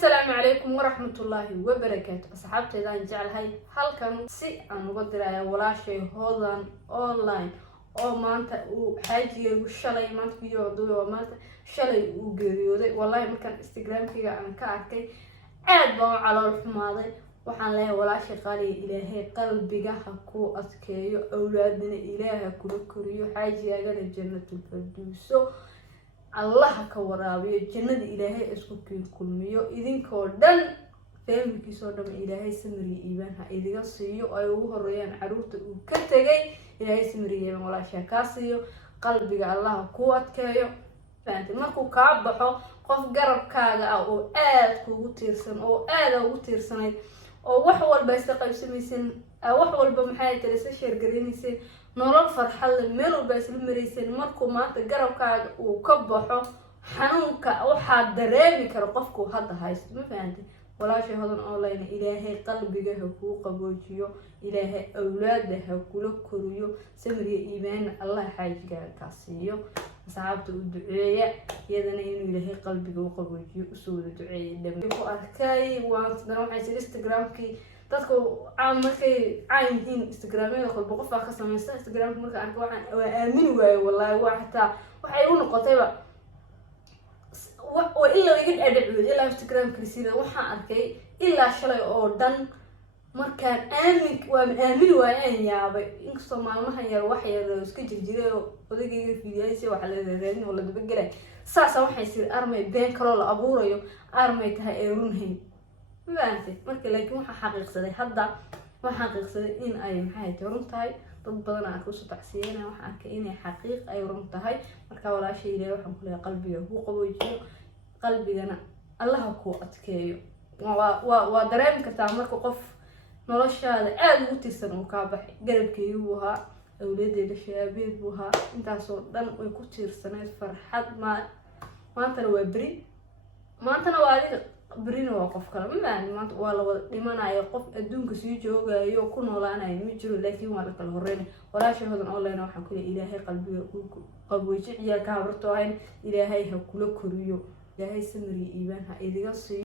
السلام عليكم ورحمة الله وبركاته. أصحابتي إذا نجعل هاي halkan si aan uga diraya walaashay hoodan online oo maanta uu xaajiga shalay maanta video duuba maanta shalay uu geeriyooday wallahi markaan Instagram-kiga aan ka arkay aad baan calool xumaaday waxaan leeyahay walaashay qaaliga ilaahay qalbiga ha ku adkeeyo awlaadina ilaahay kula koriyo xaajigaagana jannatul firdaws الله كورابي جنة إلهي اسكو كلميو إذن كودن فهم كيسو دم إلهي سمري إيبانها إذا قصيو أيوه الريان عروت وكتجي إلهي سمري إيبان ولا شكاسيو قلبي الله قوة كيو فانت ماكو كعبحو قف قرب كاغا أو كو تيرسن أو أو تيرسن أو وحول بيستقيب سميسن أو وحول بمحاية تلسشير قرينيسن nolol farxad meel walba isla mareysan markuu maanta garabkaaga uu ka baxo xanuunka waxa dareemi karo qofku hadda haysto ma fahanti walaashay hodan online ilaahay qalbiga ha ku qaboojiyo ilaahay awlaadaha kula koriyo samriye iimaan allah xaajiga ka siiyo asxaabta u duceeya iyadana inuu ilaahay qalbiga u qaboojiyo u soo duceeyo dhameeyo arkay waan waxay Instagram-ki dadku markay caayinhiin Instagram-yada qolba qof ka sameeyay Instagram marka arko waxaan aamin waayo wallahi waa xataa waxay u noqotayba illa iga adduun illa Instagram-kiisa waxaan arkay illa shalay oo dhan markaan aamin waayeen yaabay inkastoo maalmahan yar wax yar iska jirjiray odagayga fiidiyaysi waxa la reerin wala daba galay saasa waxay sir armay been kale la abuurayo armay tahay ay runhay maanta marka laakiin waxa xaqiiqsaday hadda waxa xaqiiqsaday in ay maxay run tahay dad badan aan ku soo tacsiyeenay waxa arkay in ay xaqiiq ay run tahay marka walaashay ilaahay waxaan ku leeyahay qalbiga uu qaboojiyo qalbigana Allah ku adkeeyo waa dareem kartaa marka qof noloshaada aad ugu tirsan oo ka baxay garabkeeyu waha awladeeda shaabeed waha intaas oo dhan way ku tiirsaneed farxad maanta waa bari maanta waa adiga برينا وقف كلام ما أنت ولا لمن يقف الدنيا سيجوا يكون ولا أنا يمجروا لكن ولا كالهرين ولا شيء هذا الله ينوح كل إلهي قلبي شيء يا كابرتوين إلهي هكل كريو إلهي سمري إيمان إذا قصي